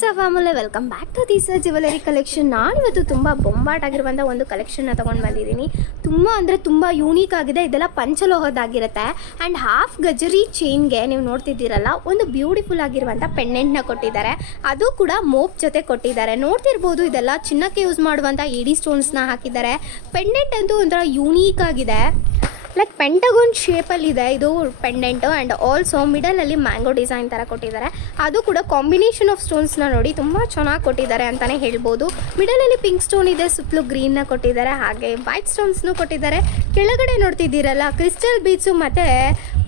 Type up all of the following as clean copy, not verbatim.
Family welcome back to this jewellery collection. ನಾನಿವತ್ತು ತುಂಬ ಬೊಂಬಾಟ್ ಆಗಿರುವಂಥ ಒಂದು ಕಲೆಕ್ಷನ್ನ ತೊಗೊಂಡು ಬಂದಿದ್ದೀನಿ. ತುಂಬ ಯೂನೀಕ್ ಆಗಿದೆ. ಇದೆಲ್ಲ ಪಂಚಲೋಹದಾಗಿರುತ್ತೆ ಆ್ಯಂಡ್ ಹಾಫ್ ಗಜರಿ ಚೈನ್ಗೆ ನೀವು ನೋಡ್ತಿದ್ದೀರಲ್ಲ, ಒಂದು ಬ್ಯೂಟಿಫುಲ್ ಆಗಿರುವಂಥ ಪೆಂಡೆಂಟ್ನ ಕೊಟ್ಟಿದ್ದಾರೆ. ಅದು ಕೂಡ ಮೋಪ್ ಜೊತೆ ಕೊಟ್ಟಿದ್ದಾರೆ. ನೋಡ್ತಿರ್ಬೋದು, ಇದೆಲ್ಲ ಚಿನ್ನಕ್ಕೆ ಯೂಸ್ ಮಾಡುವಂಥ ಇಡಿ ಸ್ಟೋನ್ಸ್ನ ಹಾಕಿದ್ದಾರೆ. ಪೆಂಡೆಂಟ್ ಅಂತೂ ಒಂಥರ ಯೂನೀಕ್ ಆಗಿದೆ. ಲೈಕ್ ಪೆಂಟಗೋನ್ ಶೇಪಲ್ಲಿದೆ ಇದು ಪೆಂಡೆಂಟು ಆ್ಯಂಡ್ ಆಲ್ಸೋ ಮಿಡಲಲ್ಲಿ ಮ್ಯಾಂಗೋ ಡಿಸೈನ್ ಥರ ಕೊಟ್ಟಿದ್ದಾರೆ. ಅದು ಕೂಡ ಕಾಂಬಿನೇಷನ್ ಆಫ್ ಸ್ಟೋನ್ಸ್ನ ನೋಡಿ ತುಂಬ ಚೆನ್ನಾಗಿ ಕೊಟ್ಟಿದ್ದಾರೆ ಅಂತಲೇ ಹೇಳ್ಬೋದು. ಮಿಡಲಲ್ಲಿ ಪಿಂಕ್ ಸ್ಟೋನ್ ಇದೆ, ಸುತ್ತಲೂ ಗ್ರೀನ್ನ ಕೊಟ್ಟಿದ್ದಾರೆ, ಹಾಗೆ ವೈಟ್ ಸ್ಟೋನ್ಸ್ನೂ ಕೊಟ್ಟಿದ್ದಾರೆ. ಕೆಳಗಡೆ ನೋಡ್ತಿದ್ದೀರಲ್ಲ, ಕ್ರಿಸ್ಟಲ್ ಬೀಡ್ಸು ಮತ್ತು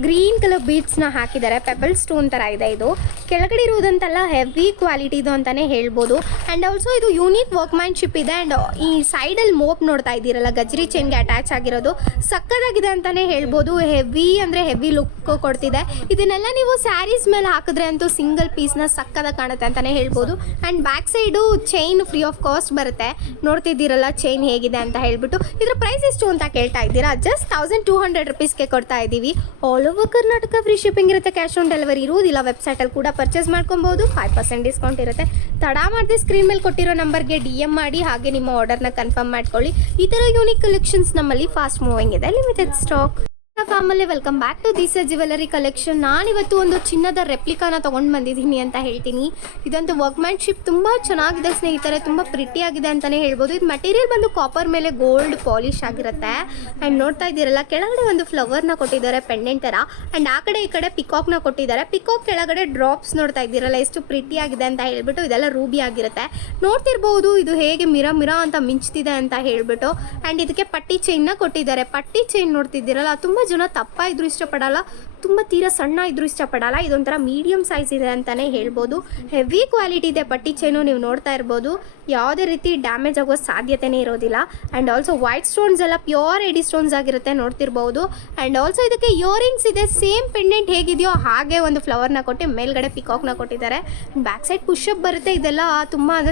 ಗ್ರೀನ್ ಕಲರ್ ಬೀಡ್ಸ್ನ ಹಾಕಿದ್ದಾರೆ. ಪೆಬಲ್ ಸ್ಟೋನ್ ಥರ ಇದೆ. ಇದು ಕೆಳಗಡೆ ಇರುವುದಂತೆಲ್ಲ ಹೆವಿ ಕ್ವಾಲಿಟಿದು ಅಂತಲೇ ಹೇಳ್ಬೋದು. ಆ್ಯಂಡ್ ಆಲ್ಸೋ ಇದು ಯೂನಿಕ್ ವರ್ಕ್ಮ್ಯಾನ್ಶಿಪ್ ಇದೆ. ಆ್ಯಂಡ್ ಈ ಸೈಡಲ್ಲಿ ಮೋಪ್ ನೋಡ್ತಾ ಇದ್ದೀರಲ್ಲ, ಗಜ್ರಿ ಚೈನ್ಗೆ ಅಟ್ಯಾಚ್ ಆಗಿರೋದು ಸಕ್ಕದಾಗಿದೆ ಅಂತಲೇ ಹೇಳ್ಬೋದು. ಹೆವಿ ಅಂದರೆ ಹೆವಿ ಲುಕ್ ಕೊಡ್ತಿದೆ. ಇದನ್ನೆಲ್ಲ ನೀವು ಸ್ಯಾರೀಸ್ ಮೇಲೆ ಹಾಕಿದ್ರೆ ಅಂತೂ ಸಿಂಗಲ್ ಪೀಸ್ನ ಸಕ್ಕದಾಗಿ ಕಾಣುತ್ತೆ ಅಂತಲೇ ಹೇಳ್ಬೋದು. And back side chain free of cost ಬರುತ್ತೆ. ನೋಡ್ತಿದ್ದೀರಲ್ಲ ಚೈನ್ ಹೇಗಿದೆ ಅಂತ ಹೇಳ್ಬಿಟ್ಟು. ಇದ್ರ ಪ್ರೈಸ್ ಎಷ್ಟು ಅಂತ ಕೇಳ್ತಾ ಇದ್ದೀರಾ? ಜಸ್ಟ್ 1200 ರುಪೀಸ್ಗೆ ಕೊಡ್ತಾ ಇದ್ದೀವಿ. All over Karnataka free shipping ಇರುತ್ತೆ. ಕ್ಯಾಶ್ ಆನ್ ಡೆಲಿವರಿ ಇರುವುದಿಲ್ಲ. ವೆಬ್ಸೈಟಲ್ಲಿ ಕೂಡ ಪರ್ಚೇಸ್ ಮಾಡ್ಕೊಬೋದು. 5% ಡಿಸ್ಕೌಂಟ್ ಇರುತ್ತೆ. ತಡ ಮಾಡದೆ ಸ್ಕ್ರೀನ್ ಮೇಲೆ ಕೊಟ್ಟಿರೋ ನಂಬರ್ಗೆ DM ಮಾಡಿ, ಹಾಗೆ ನಿಮ್ಮ ಆರ್ಡರ್ನ ಕನ್ಫರ್ಮ್ ಮಾಡ್ಕೊಳ್ಳಿ. ಈ ಥರ ಯೂನಿಕ್ ಕಲೆಕ್ಷನ್ಸ್ ನಮ್ಮಲ್ಲಿ ಫಾಸ್ಟ್ ಮೂವಿಂಗ್ ಇದೆ, limited stock. Family welcome back to this jewellery collection. ನಾನಿವತ್ತು ಒಂದು ಚಿನ್ನದ ರೆಪ್ಲಿಕಾನ ತೊಗೊಂಡು ಬಂದಿದ್ದೀನಿ ಅಂತ ಹೇಳ್ತೀನಿ. ಇದಂತೂ ವರ್ಕ್ಮ್ಯಾನ್ಶಿಪ್ ತುಂಬ ಚೆನ್ನಾಗಿದೆ ಸ್ನೇಹಿತರೆ, ತುಂಬ ಪ್ರಿಟಿಯಾಗಿದೆ ಅಂತಲೇ ಹೇಳ್ಬೋದು. ಇದು ಮೆಟೀರಿಯಲ್ ಬಂದು ಕಾಪರ್ ಮೇಲೆ ಗೋಲ್ಡ್ ಪಾಲಿಶ್ ಆಗಿರುತ್ತೆ. ಆ್ಯಂಡ್ ನೋಡ್ತಾ ಇದ್ದೀರಲ್ಲ, ಕೆಳಗಡೆ ಒಂದು ಫ್ಲವರ್ನ ಕೊಟ್ಟಿದ್ದಾರೆ ಪೆಂಡೆಂಟ್ ಥರ. ಆ್ಯಂಡ್ ಆ ಕಡೆ ಈ ಕಡೆ ಪಿಕಾಕ್ನ ಕೊಟ್ಟಿದ್ದಾರೆ. ಪಿಕಾಕ್ ಕೆಳಗಡೆ ಡ್ರಾಪ್ಸ್ ನೋಡ್ತಾ ಇದ್ದೀರಲ್ಲ, ಎಷ್ಟು ಪ್ರಿಟಿಯಾಗಿದೆ ಅಂತ ಹೇಳ್ಬಿಟ್ಟು. ಇದೆಲ್ಲ ರೂಬಿ ಆಗಿರುತ್ತೆ. ನೋಡ್ತಿರ್ಬೋದು ಇದು ಹೇಗೆ ಮಿರ ಅಂತ ಮಿಂಚ್ತಿದೆ ಅಂತ ಹೇಳ್ಬಿಟ್ಟು. ಆ್ಯಂಡ್ ಇದಕ್ಕೆ ಪಟ್ಟಿ ಚೈನ್ನ ಕೊಟ್ಟಿದ್ದಾರೆ. ಪಟ್ಟಿ ಚೈನ್ ನೋಡ್ತಿದ್ದೀರಲ್ಲ, ತುಂಬ ಜನ ದಪ್ಪ ಇದ್ರೂ ಇಷ್ಟಪಡಲ್ಲ, ತುಂಬ ತೀರಾ ಸಣ್ಣ ಇದ್ರೂ ಇಷ್ಟಪಡಲ್ಲ. ಇದೊಂಥರ ಮೀಡಿಯಮ್ ಸೈಜ್ ಇದೆ ಅಂತಲೇ ಹೇಳ್ಬೋದು. ಹೆವಿ ಕ್ವಾಲಿಟಿ ಇದೆ ಪಟ್ಟಿ ಚೈನು. ನೀವು ನೋಡ್ತಾ ಇರ್ಬೋದು, ಯಾವುದೇ ರೀತಿ ಡ್ಯಾಮೇಜ್ ಆಗೋ ಸಾಧ್ಯತೆಯೇ ಇರೋದಿಲ್ಲ. ಆ್ಯಂಡ್ ಆಲ್ಸೋ ವೈಟ್ ಸ್ಟೋನ್ಸ್ ಎಲ್ಲ ಪ್ಯೂರ್ ಎಡಿ ಸ್ಟೋನ್ಸ್ ಆಗಿರುತ್ತೆ, ನೋಡ್ತಿರ್ಬೋದು. ಆ್ಯಂಡ್ ಆಲ್ಸೋ ಇದಕ್ಕೆ ಇಯರಿಂಗ್ಸ್ ಇದೆ. ಸೇಮ್ ಪೆಂಡೆಂಟ್ ಹೇಗಿದೆಯೋ ಹಾಗೆ ಒಂದು ಫ್ಲವರ್ನ ಕೊಟ್ಟು ಮೇಲ್ಗಡೆ ಪಿಕಾಕ್ನ ಕೊಟ್ಟಿದ್ದಾರೆ. ಬ್ಯಾಕ್ ಸೈಡ್ ಪುಷಪ್ ಬರುತ್ತೆ. ಇದೆಲ್ಲ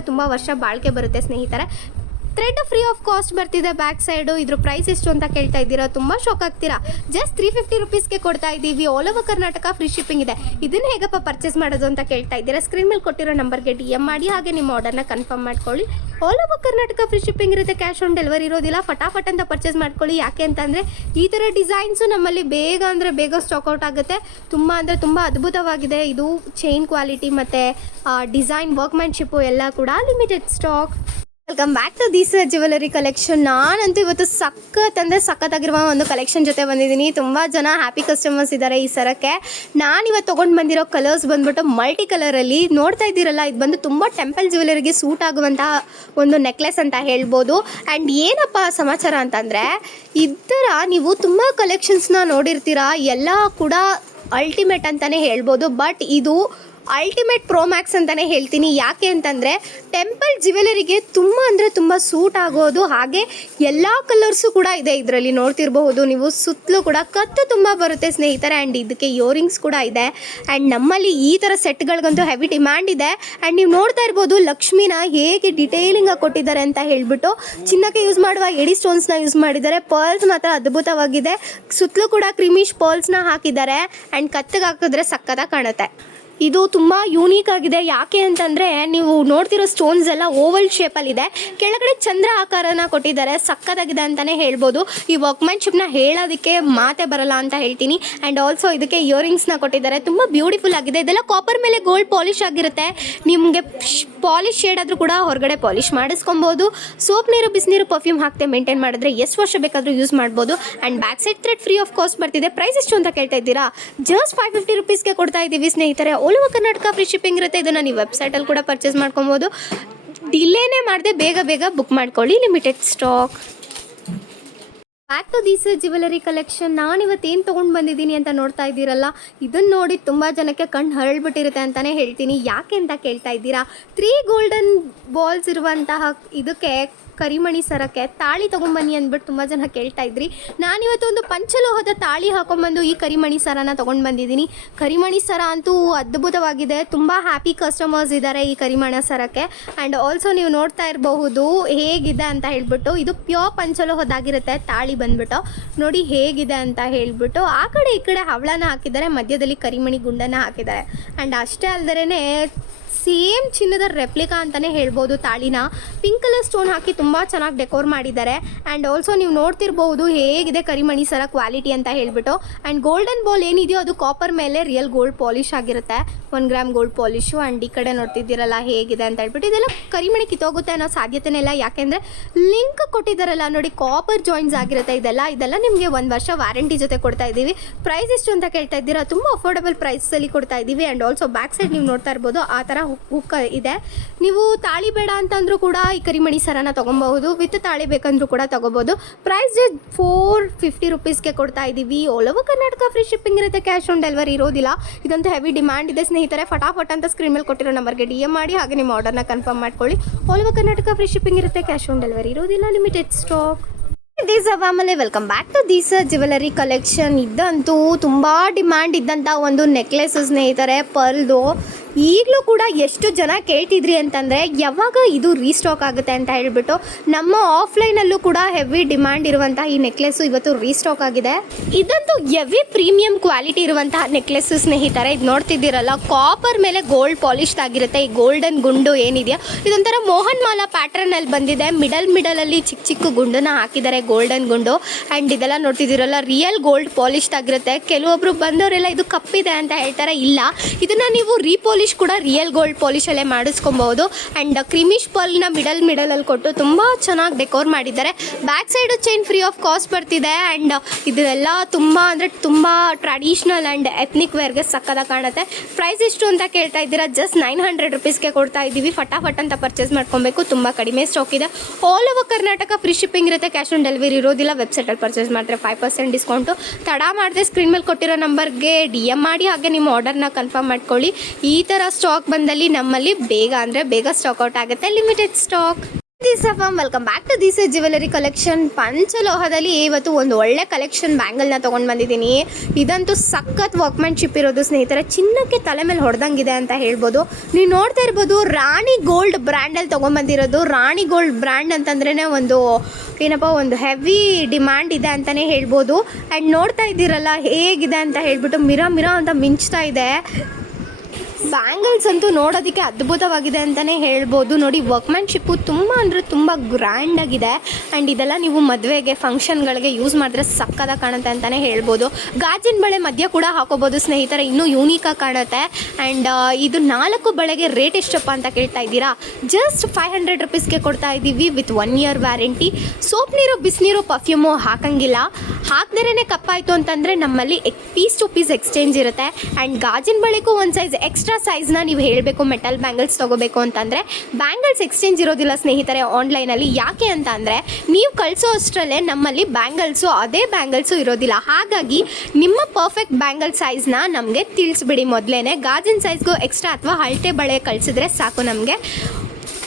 ತುಂಬ ವರ್ಷ ಬಾಳಿಕೆ ಬರುತ್ತೆ ಸ್ನೇಹಿತರೆ. ಥ್ರೆಡ್ ಫ್ರೀ ಆಫ್ ಕಾಸ್ಟ್ ಬರ್ತಿದೆ ಬ್ಯಾಕ್ ಸೈಡು. ಇದ್ರ ಪ್ರೈಸ್ ಎಷ್ಟು ಅಂತ ಕೇಳ್ತಾ ಇದ್ದೀರಾ? ತುಂಬ ಶಾಕ್ ಆಗ್ತೀರಾ. ಜಸ್ಟ್ 350 ರುಪೀಸ್ಗೆ ಕೊಡ್ತಾ ಇದ್ದೀವಿ. All over Karnataka free shipping ಇದೆ. ಇದನ್ನು ಹೇಗಪ್ಪ ಪರ್ಚೇಸ್ ಮಾಡೋದು ಅಂತ ಕೇಳ್ತಾ ಇದ್ದೀರಾ? ಸ್ಕ್ರೀನ್ ಮೇಲೆ ಕೊಟ್ಟಿರೋ ನಂಬರ್ಗೆ DM ಮಾಡಿ, ಹಾಗೆ ನಿಮ್ಮ ಆರ್ಡರ್ನ ಕನ್ಫರ್ಮ್ ಮಾಡ್ಕೊಳ್ಳಿ. All over Karnataka free shipping ಇರುತ್ತೆ. ಕ್ಯಾಶ್ ಆನ್ ಡೆಲಿವರಿ ಇರೋದಿಲ್ಲ. ಫಟಾಫಟ್ ಅಂತ ಪರ್ಚೇಸ್ ಮಾಡ್ಕೊಳ್ಳಿ. ಯಾಕೆ ಅಂತಂದರೆ ಈ ಥರ ಡಿಸೈನ್ಸು ನಮ್ಮಲ್ಲಿ ಬೇಗ ಸ್ಟಾಕ್ಔಟ್ ಆಗುತ್ತೆ. ತುಂಬ ಅದ್ಭುತವಾಗಿದೆ. ಇದು ಚೈನ್ ಕ್ವಾಲಿಟಿ ಮತ್ತು ಡಿಸೈನ್ ವರ್ಕ್ಮ್ಯಾನ್ಶಿಪ್ಪು ಎಲ್ಲ ಕೂಡ limited stock. Welcome back to this jewellery collection. ನಾನಂತೂ ಇವತ್ತು ಸಖತ್ತಾಗಿರುವ ಒಂದು ಕಲೆಕ್ಷನ್ ಜೊತೆ ಬಂದಿದ್ದೀನಿ. ತುಂಬ ಜನ ಹ್ಯಾಪಿ ಕಸ್ಟಮರ್ಸ್ ಇದ್ದಾರೆ ಈ ಸರಕ್ಕೆ. ನಾನಿವತ್ತು ತೊಗೊಂಡು ಬಂದಿರೋ ಕಲರ್ಸ್ ಬಂದ್ಬಿಟ್ಟು ಮಲ್ಟಿ ಕಲರಲ್ಲಿ ನೋಡ್ತಾ ಇದ್ದೀರಲ್ಲ, ಇದು ಬಂದು ತುಂಬ ಟೆಂಪಲ್ ಜ್ಯುವೆಲರಿಗೆ ಸೂಟ್ ಆಗುವಂತಹ ಒಂದು ನೆಕ್ಲೆಸ್ ಅಂತ ಹೇಳ್ಬೋದು. ಆ್ಯಂಡ್ ಏನಪ್ಪ ಸಮಾಚಾರ ಅಂತಂದರೆ, ಇದರ ನೀವು ತುಂಬ ಕಲೆಕ್ಷನ್ಸ್ನ ನೋಡಿರ್ತೀರಾ, ಎಲ್ಲ ಕೂಡ ಅಲ್ಟಿಮೇಟ್ ಅಂತಲೇ ಹೇಳ್ಬೋದು. ಬಟ್ ಇದು ಅಲ್ಟಿಮೇಟ್ ಪ್ರೋಮ್ಯಾಕ್ಸ್ ಅಂತಲೇ ಹೇಳ್ತೀನಿ. ಯಾಕೆ ಅಂತಂದರೆ ಟೆಂಪಲ್ ಜ್ಯುವೆಲರಿಗೆ ತುಂಬ ಸೂಟ್ ಆಗೋದು. ಹಾಗೆ ಎಲ್ಲ ಕಲರ್ಸು ಕೂಡ ಇದೆ ಇದರಲ್ಲಿ. ನೋಡ್ತಿರಬಹುದು ನೀವು, ಸುತ್ತಲೂ ಕೂಡ ಕತ್ತು ತುಂಬ ಬರುತ್ತೆ ಸ್ನೇಹಿತರೆ. ಆ್ಯಂಡ್ ಇದಕ್ಕೆ ಇಯರಿಂಗ್ಸ್ ಕೂಡ ಇದೆ. ಆ್ಯಂಡ್ ನಮ್ಮಲ್ಲಿ ಈ ಥರ ಸೆಟ್ಗಳಿಗಂತೂ ಹೆವಿ ಡಿಮ್ಯಾಂಡ್ ಇದೆ. ಆ್ಯಂಡ್ ನೀವು ನೋಡ್ತಾ ಇರ್ಬೋದು ಲಕ್ಷ್ಮಿನ ಹೇಗೆ ಡಿಟೇಲಿಂಗಾಗಿ ಕೊಟ್ಟಿದ್ದಾರೆ ಅಂತ ಹೇಳ್ಬಿಟ್ಟು. ಚಿನ್ನಕ್ಕೆ ಯೂಸ್ ಮಾಡುವ ಎಡಿ ಸ್ಟೋನ್ಸ್ನ ಯೂಸ್ ಮಾಡಿದ್ದಾರೆ. ಪರ್ಲ್ಸ್ ಮಾತ್ರ ಅದ್ಭುತವಾಗಿದೆ. ಸುತ್ತಲೂ ಕೂಡ ಕ್ರಿಮಿಶ್ ಪರ್ಲ್ಸ್ನ ಹಾಕಿದ್ದಾರೆ. ಆ್ಯಂಡ್ ಕತ್ತಿಗೆ ಹಾಕಿದ್ರೆ ಸಕ್ಕತ್ತಾಗಿ ಕಾಣುತ್ತೆ. ಇದು ತುಂಬ ಯೂನೀಕ್ ಆಗಿದೆ. ಯಾಕೆ ಅಂತಂದರೆ ನೀವು ನೋಡ್ತಿರೋ ಸ್ಟೋನ್ಸ್ ಎಲ್ಲ ಓವಲ್ ಶೇಪಲ್ಲಿದೆ. ಕೆಳಗಡೆ ಚಂದ್ರ ಆಕಾರನ ಕೊಟ್ಟಿದ್ದಾರೆ. ಸಕ್ಕತ್ತಾಗಿದೆ ಅಂತಲೇ ಹೇಳ್ಬೋದು. ಈ ವರ್ಕ್ಮ್ಯಾನ್ಶಿಪ್ನ ಹೇಳೋದಕ್ಕೆ ಮಾತೇ ಬರಲ್ಲ ಅಂತ ಹೇಳ್ತೀನಿ. ಆ್ಯಂಡ್ ಆಲ್ಸೋ ಇದಕ್ಕೆ ಇಯರಿಂಗ್ಸ್ನ ಕೊಟ್ಟಿದ್ದಾರೆ. ತುಂಬ ಬ್ಯೂಟಿಫುಲ್ ಆಗಿದೆ. ಇದೆಲ್ಲ ಕಾಪರ್ ಮೇಲೆ ಗೋಲ್ಡ್ ಪಾಲಿಶ್ ಆಗಿರುತ್ತೆ. ನಿಮಗೆ ಪಾಲಿಶ್ ಶೇಡ್ ಆದರೂ ಕೂಡ ಹೊರಗಡೆ ಪಾಲಿಶ್ ಮಾಡಿಸ್ಕೊಬೋದು. ಸೋಪ್ ನೀರು, ಬಿಸಿನೀರು, ಪರ್ಫ್ಯೂಮ್ ಹಾಕ್ತೆ ಮೇಂಟೈನ್ ಮಾಡಿದ್ರೆ ಎಷ್ಟು ವರ್ಷ ಬೇಕಾದರೂ ಯೂಸ್ ಮಾಡ್ಬೋದು. And back side thread free of cost ಬರ್ತಿದೆ. ಪ್ರೈಸ್ ಎಷ್ಟು ಅಂತ ಕೇಳ್ತಾ ಇದ್ದೀರಾ? ಜಸ್ಟ್ 550 ರುಪೀಸ್ಗೆ ಕೊಡ್ತಾ ಇದ್ದೀವಿ ಸ್ನೇಹಿತರೆ. All over Karnataka free shipping ಇರುತ್ತೆ. ಇದನ್ನು ನೀವು ವೆಬ್ಸೈಟಲ್ಲಿ ಕೂಡ ಪರ್ಚೇಸ್ ಮಾಡ್ಕೊಬೋದು. ಡಿಲೇನೇ ಮಾಡದೆ ಬೇಗ ಬುಕ್ ಮಾಡ್ಕೊಳ್ಳಿ. Limited stock. Back to this jewellery collection. ನಾನಿವತ್ತೇನು ತೊಗೊಂಡು ಬಂದಿದ್ದೀನಿ ಅಂತ ನೋಡ್ತಾ ಇದ್ದೀರಲ್ಲ, ಇದನ್ನು ನೋಡಿ ತುಂಬ ಜನಕ್ಕೆ ಕಣ್ಣು ಹರಳ್ಬಿಟ್ಟಿರುತ್ತೆ ಅಂತಲೇ ಹೇಳ್ತೀನಿ. ಯಾಕೆ ಅಂತ ಕೇಳ್ತಾ ಇದ್ದೀರಾ? 3 ಗೋಲ್ಡನ್ ಬಾಲ್ಸ್ ಇರುವಂತಹ ಇದಕ್ಕೆ ಕರಿಮಣಿ ಸರಕ್ಕೆ ತಾಳಿ ತೊಗೊಂಬನ್ನಿ ಅಂದ್ಬಿಟ್ಟು ತುಂಬ ಜನ ಕೇಳ್ತಾ ಇದ್ರಿ. ನಾನಿವತ್ತು ಒಂದು ಪಂಚಲೋಹದ ತಾಳಿ ಹಾಕೊಂಡ್ಬಂದು ಈ ಕರಿಮಣಿ ಸರನ ತೊಗೊಂಡು ಬಂದಿದ್ದೀನಿ. ಕರಿಮಣಿ ಸರ ಅಂತೂ ಅದ್ಭುತವಾಗಿದೆ. ತುಂಬ ಹ್ಯಾಪಿ ಕಸ್ಟಮರ್ಸ್ ಇದ್ದಾರೆ ಈ ಕರಿಮಣ ಸರಕ್ಕೆ. ಆ್ಯಂಡ್ ಆಲ್ಸೋ ನೀವು ನೋಡ್ತಾ ಇರಬಹುದು ಹೇಗಿದೆ ಅಂತ ಹೇಳ್ಬಿಟ್ಟು. ಇದು ಪ್ಯೂರ್ ಪಂಚಲೋಹದಾಗಿರುತ್ತೆ ತಾಳಿ ಬಂದ್ಬಿಟ್ಟು. ನೋಡಿ ಹೇಗಿದೆ ಅಂತ ಹೇಳ್ಬಿಟ್ಟು. ಆ ಕಡೆ ಈ ಕಡೆ ಹವಳನ ಹಾಕಿದ್ದಾರೆ, ಮಧ್ಯದಲ್ಲಿ ಕರಿಮಣಿ ಗುಂಡನ್ನು ಹಾಕಿದ್ದಾರೆ. ಆ್ಯಂಡ್ ಅಷ್ಟೇ ಅಲ್ಲದೇ ಸೇಮ್ ಚಿನ್ನದ ರೆಪ್ಲಿಕಾ ಅಂತಲೇ ಹೇಳ್ಬೋದು. ತಾಳಿನ ಪಿಂಕ್ ಕಲರ್ ಸ್ಟೋನ್ ಹಾಕಿ ತುಂಬ ಚೆನ್ನಾಗಿ ಡೆಕೋರ್ ಮಾಡಿದ್ದಾರೆ. ಆ್ಯಂಡ್ ಆಲ್ಸೋ ನೀವು ನೋಡ್ತಿರ್ಬೋದು ಹೇಗಿದೆ ಕರಿಮಣಿ ಸರ ಕ್ವಾಲಿಟಿ ಅಂತ ಹೇಳ್ಬಿಟ್ಟು. ಆ್ಯಂಡ್ ಗೋಲ್ಡನ್ ಬಾಲ್ ಏನಿದೆಯೋ ಅದು ಕಾಪರ್ ಮೇಲೆ ರಿಯಲ್ ಗೋಲ್ಡ್ ಪಾಲಿಶ್ ಆಗಿರುತ್ತೆ, 1 ಗ್ರಾಮ್ ಗೋಲ್ಡ್ ಪಾಲಿಶು. ಆ್ಯಂಡ್ ಈ ಕಡೆ ನೋಡ್ತಿದ್ದೀರಲ್ಲ ಹೇಗಿದೆ ಅಂತ ಹೇಳ್ಬಿಟ್ಟು. ಇದೆಲ್ಲ ಕರಿಮಣಿ ಕಿತ್ತೋಗುತ್ತೆ ಅನ್ನೋ ಸಾಧ್ಯತೆನೇ ಇಲ್ಲ, ಯಾಕೆಂದರೆ ಲಿಂಕ್ ಕೊಟ್ಟಿದ್ದಾರಲ್ಲ ನೋಡಿ, ಕಾಪರ್ ಜಾಯಿಂಟ್ಸ್ ಆಗಿರುತ್ತೆ. ಇದೆಲ್ಲ ನಿಮಗೆ 1 ವರ್ಷ ವ್ಯಾರಂಟಿ ಜೊತೆ ಕೊಡ್ತಾ ಇದ್ದೀವಿ. ಪ್ರೈಸ್ ಎಷ್ಟು ಅಂತ ಕೇಳ್ತಾ ಇದ್ದೀರಾ, ತುಂಬ ಅಫೋರ್ಡಬಲ್ ಪ್ರೈಸಲ್ಲಿ ಕೊಡ್ತಾ ಇದ್ದೀವಿ. ಆ್ಯಂಡ್ ಆಲ್ಸೋ ಬ್ಯಾಕ್ ಸೈಡ್ ನೀವು ನೋಡ್ತಾ ಇರ್ಬೋದು ಆ ಥರ ಹುಕ್ ಇದೆ. ನೀವು ತಾಳಿ ಬೇಡ ಅಂತಂದ್ರೂ ಕೂಡ ಈ ಕರಿಮಣಿ ಸರನ ತೊಗೊಬಹುದು, ವಿತ್ ತಾಳಿ ಬೇಕಂದ್ರೂ ಕೂಡ ತೊಗೋಬೋದು. ಪ್ರೈಸ್ 450 ರುಪೀಸ್ಗೆ ಕೊಡ್ತಾ ಇದ್ದೀವಿ. All over Karnataka free shipping ಇರುತ್ತೆ, ಕ್ಯಾಶ್ ಆನ್ ಡೆಲಿವರಿ ಇರೋದಿಲ್ಲ. ಇದಂತೂ ಹೆವಿ ಡಿಮ್ಯಾಂಡ್ ಇದೆ ಸ್ನೇಹಿತರೆ. ಫಟಾಫಟ್ ಅಂತ ಸ್ಕ್ರೀನ್ ಮೇಲೆ ಕೊಟ್ಟಿರೋ ನಂಬರ್ಗೆ DM ಮಾಡಿ, ಹಾಗೆ ನಿಮ್ಮ ಆರ್ಡರ್ನ ಕನ್ಫರ್ಮ್ ಮಾಡ್ಕೊಳ್ಳಿ. All over Karnataka free shipping ಇರುತ್ತೆ, ಕ್ಯಾಶ್ ಆನ್ ಡೆಲಿವರಿ ಇರೋದಿಲ್ಲ, ಲಿಮಿಟೆಡ್ ಸ್ಟಾಕ್. ಆಮೇಲೆ welcome back to these jewellery collection. ಇದಂತೂ ತುಂಬ ಡಿಮ್ಯಾಂಡ್ ಇದ್ದಂಥ ಒಂದು ನೆಕ್ಲೆಸ್ ಸ್ನೇಹಿತರೆ, ಪರ್ಲ್ದು. ಈಗಲೂ ಕೂಡ ಎಷ್ಟು ಜನ ಕೇಳ್ತಿದ್ರಿ ಅಂತಂದರೆ ಯಾವಾಗ ಇದು ರೀಸ್ಟಾಕ್ ಆಗುತ್ತೆ ಅಂತ ಹೇಳಿಬಿಟ್ಟು. ನಮ್ಮ ಆಫ್ಲೈನಲ್ಲೂ ಕೂಡ ಹೆವಿ ಡಿಮ್ಯಾಂಡ್ ಇರುವಂತಹ ಈ ನೆಕ್ಲೆಸ್ಸು ಇವತ್ತು ರೀಸ್ಟಾಕ್ ಆಗಿದೆ. ಇದಂತೂ ಹೆವಿ ಪ್ರೀಮಿಯಂ ಕ್ವಾಲಿಟಿ ಇರುವಂತಹ ನೆಕ್ಲೆಸ್ಸು ಸ್ನೇಹಿತರೆ. ಇದು ನೋಡ್ತಿದ್ದೀರಲ್ಲ, ಕಾಪರ್ ಮೇಲೆ ಗೋಲ್ಡ್ ಪಾಲಿಶ್ಡ್ ಆಗಿರುತ್ತೆ. ಈ ಗೋಲ್ಡನ್ ಗುಂಡು ಏನಿದೆಯಾ ಇದೊಂಥರ ಮೋಹನ್ ಮಾಲಾ ಪ್ಯಾಟ್ರನಲ್ಲಿ ಬಂದಿದೆ. ಮಿಡಲಲ್ಲಿ ಚಿಕ್ಕ ಚಿಕ್ಕ ಗುಂಡನ್ನ ಹಾಕಿದ್ದಾರೆ, ಗೋಲ್ಡನ್ ಗುಂಡು. ಆ್ಯಂಡ್ ಇದೆಲ್ಲ ನೋಡ್ತಿದ್ದೀರಲ್ಲ ರಿಯಲ್ ಗೋಲ್ಡ್ ಪಾಲಿಶ್ಡ್ ಆಗಿರುತ್ತೆ. ಕೆಲವೊಬ್ರು ಬಂದವರೆಲ್ಲ ಇದು ಕಪ್ಪಿದೆ ಅಂತ ಹೇಳ್ತಾರೆ, ಇಲ್ಲ, ಇದನ್ನು ನೀವು ರೀಪಾಲಿಶ್ ಕೂಡ ರಿಯಲ್ ಗೋಲ್ಡ್ ಪಾಲಿಶಲ್ಲೇ ಮಾಡಿಸ್ಕೊಬಹುದು. ಆ್ಯಂಡ್ ಕ್ರಿಮಿಶ್ ಪರ್ಲ್ನ ಮಿಡಲಲ್ಲಿ ಕೊಟ್ಟು ತುಂಬ ಚೆನ್ನಾಗಿ ಡೆಕೋರ್ ಮಾಡಿದ್ದಾರೆ. Back side chain free of cost ಬರ್ತಿದೆ. ಆ್ಯಂಡ್ ಇದೆಲ್ಲ ತುಂಬ ಅಂದರೆ ತುಂಬ ಟ್ರೆಡಿಷ್ನಲ್ ಆ್ಯಂಡ್ ಎಥ್ನಿಕ್ ವೇರ್ಗೆ ಸಕ್ಕದಾಗಿ ಕಾಣುತ್ತೆ. ಪ್ರೈಸ್ ಎಷ್ಟು ಅಂತ ಕೇಳ್ತಾ ಇದ್ದೀರಾ, ಜಸ್ಟ್ 900 ರುಪೀಸ್ಗೆ ಕೊಡ್ತಾ ಇದ್ದೀವಿ. ಫಟಾಫಟ್ ಅಂತ ಪರ್ಚೇಸ್ ಮಾಡ್ಕೊಬೇಕು, ತುಂಬ ಕಡಿಮೆ ಸ್ಟಾಕ್ ಇದೆ. All over Karnataka free shipping ಇರುತ್ತೆ, ಕ್ಯಾಶ್ ಆನ್ ಡೆಲಿವರಿ ಇರೋದಿಲ್ಲ. ವೆಬ್ಸೈಟಲ್ಲಿ ಪರ್ಚೇಸ್ ಮಾಡಿದ್ರೆ 5% ಡಿಸ್ಕೌಂಟು. ತಡ ಮಾಡಿದೆ ಸ್ಕ್ರೀನ್ ಮೇಲೆ ಕೊಟ್ಟಿರೋ ನಂಬರ್ಗೆ DM ಮಾಡಿ, ಹಾಗೆ ನಿಮ್ಮ ಆರ್ಡರ್ನ ಕನ್ಫರ್ಮ್ ಮಾಡ್ಕೊಳ್ಳಿ. ಈ ಥರ ಸ್ಟಾಕ್ ಬಂದಲ್ಲಿ ನಮ್ಮಲ್ಲಿ ಬೇಗ ಸ್ಟಾಕ್ ಔಟ್ ಆಗುತ್ತೆ, limited stock. Welcome back to this jewellery collection. ಪಂಚಲೋಹದಲ್ಲಿ ಇವತ್ತು ಒಂದು ಒಳ್ಳೆ ಕಲೆಕ್ಷನ್ ಬ್ಯಾಂಗಲ್ನ ತೊಗೊಂಡು ಬಂದಿದ್ದೀನಿ. ಇದಂತೂ ಸಖತ್ ವರ್ಕ್ಮ್ಯಾನ್ಶಿಪ್ ಇರೋದು ಸ್ನೇಹಿತರೆ, ಚಿನ್ನಕ್ಕೆ ತಲೆ ಮೇಲೆ ಹೊಡೆದಂಗಿದೆ ಅಂತ ಹೇಳ್ಬೋದು. ನೀವು ನೋಡ್ತಾ ಇರ್ಬೋದು ರಾಣಿ ಗೋಲ್ಡ್ ಬ್ರ್ಯಾಂಡಲ್ಲಿ ತೊಗೊಂಡ್ಬಂದಿರೋದು. ರಾಣಿ ಗೋಲ್ಡ್ ಬ್ರ್ಯಾಂಡ್ ಅಂತಂದ್ರೇ ಒಂದು ಹೆವಿ ಡಿಮ್ಯಾಂಡ್ ಇದೆ ಅಂತಲೇ ಹೇಳ್ಬೋದು. ಆ್ಯಂಡ್ ನೋಡ್ತಾ ಇದ್ದೀರಲ್ಲ ಹೇಗಿದೆ ಅಂತ ಹೇಳ್ಬಿಟ್ಟು, ಮಿರ ಅಂತ ಮಿಂಚ್ತಾ ಇದೆ. ಬ್ಯಾಂಗಲ್ಸ್ ಅಂತೂ ನೋಡೋದಕ್ಕೆ ಅದ್ಭುತವಾಗಿದೆ ಅಂತಲೇ ಹೇಳ್ಬೋದು. ನೋಡಿ, ವರ್ಕ್ಮ್ಯಾನ್ಶಿಪ್ಪು ತುಂಬ ಅಂದರೆ ತುಂಬ ಗ್ರ್ಯಾಂಡಾಗಿದೆ. ಆ್ಯಂಡ್ ಇದೆಲ್ಲ ನೀವು ಮದುವೆಗೆ ಫಂಕ್ಷನ್ಗಳಿಗೆ ಯೂಸ್ ಮಾಡಿದ್ರೆ ಸಕ್ಕದಾಗಿ ಕಾಣುತ್ತೆ ಅಂತಲೇ ಹೇಳ್ಬೋದು. ಗಾಜಿನ ಬಳೆ ಮಧ್ಯ ಕೂಡ ಹಾಕೋಬೋದು ಸ್ನೇಹಿತರೆ, ಇನ್ನೂ ಯೂನಿಕಾಗಿ ಕಾಣುತ್ತೆ. ಆ್ಯಂಡ್ ಇದು 4 ಬಳೆಗೆ ರೇಟ್ ಎಷ್ಟಪ್ಪ ಅಂತ ಕೇಳ್ತಾ ಇದ್ದೀರಾ, ಜಸ್ಟ್ 500 ರುಪೀಸ್ಗೆ ಕೊಡ್ತಾ ಇದ್ದೀವಿ ವಿತ್ 1 ಇಯರ್ ವ್ಯಾರಂಟಿ. ಸೋಪ್ ನೀರು ಬಿಸಿನೀರು ಪರ್ಫ್ಯೂಮು ಹಾಕಂಗಿಲ್ಲ. ಹಾಕ್ದೇನೆ ಕಪ್ಪಾಯಿತು ಅಂತಂದರೆ ನಮ್ಮಲ್ಲಿ ಪೀಸ್ ಟು ಪೀಸ್ ಎಕ್ಸ್ಚೇಂಜ್ ಇರುತ್ತೆ. ಆ್ಯಂಡ್ ಗಾಜಿನ ಬಳೆಗೂ ಒಂದು ಸೈಜ್ ಎಕ್ಸ್ಟ್ರಾ ಸೈಜ್ನ ನೀವು ಹೇಳಬೇಕು, ಮೆಟಲ್ ಬ್ಯಾಂಗಲ್ಸ್ ತೊಗೋಬೇಕು ಅಂತಂದರೆ ಬ್ಯಾಂಗಲ್ಸ್ ಎಕ್ಸ್ಚೇಂಜ್ ಇರೋದಿಲ್ಲ ಸ್ನೇಹಿತರೆ ಆನ್ಲೈನಲ್ಲಿ. ಯಾಕೆ ಅಂತ ಅಂದರೆ ನೀವು ಕಳಿಸೋ ಅಷ್ಟರಲ್ಲೇ ನಮ್ಮಲ್ಲಿ ಬ್ಯಾಂಗಲ್ಸು ಅದೇ ಬ್ಯಾಂಗಲ್ಸು ಇರೋದಿಲ್ಲ. ಹಾಗಾಗಿ ನಿಮ್ಮ ಪರ್ಫೆಕ್ಟ್ ಬ್ಯಾಂಗಲ್ ಸೈಜ್ನ ನಮಗೆ ತಿಳಿಸ್ಬಿಡಿ ಮೊದಲೇ. ಗಾಜಿನ ಸೈಜ್ಗೂ ಎಕ್ಸ್ಟ್ರಾ ಅಥವಾ ಅಳತೆ ಬಳೆ ಕಳಿಸಿದ್ರೆ ಸಾಕು ನಮಗೆ.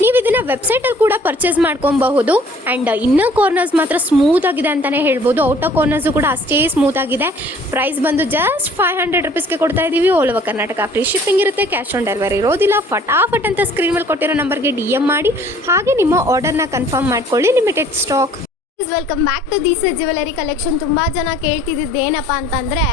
ನೀವು ಇದನ್ನು ವೆಬ್ಸೈಟಲ್ಲಿ ಕೂಡ ಪರ್ಚೇಸ್ ಮಾಡ್ಕೊಬಹುದು. ಆ್ಯಂಡ್ ಇನ್ನರ್ ಕಾರ್ನರ್ಸ್ ಮಾತ್ರ ಸ್ಮೂತ್ ಆಗಿದೆ ಅಂತಲೇ ಹೇಳ್ಬೋದು. ಔಟರ್ ಕಾರ್ನರ್ಸು ಕೂಡ ಅಷ್ಟೇ ಸ್ಮೂತ್ ಆಗಿದೆ. ಪ್ರೈಸ್ ಬಂದು ಜಸ್ಟ್ 500 ರುಪೀಸ್ಗೆ ಕೊಡ್ತಾ ಇದ್ದೀವಿ. All over Karnataka free shipping ಇರುತ್ತೆ, ಕ್ಯಾಶ್ ಆನ್ ಡೆಲಿವರಿ ಇರೋದಿಲ್ಲ. ಫಟಾಫಟ್ ಅಂತ ಸ್ಕ್ರೀನ್ ಮೇಲೆ ಕೊಟ್ಟಿರೋ ನಂಬರ್ಗೆ DM ಮಾಡಿ, ಹಾಗೆ ನಿಮ್ಮ ಆರ್ಡರ್ನ ಕನ್ಫರ್ಮ್ ಮಾಡ್ಕೊಳ್ಳಿ, limited stock. Welcome back to these jewellery collection. ತುಂಬ ಜನ ಕೇಳ್ತಿದ್ದು ಏನಪ್ಪ ಅಂತಂದರೆ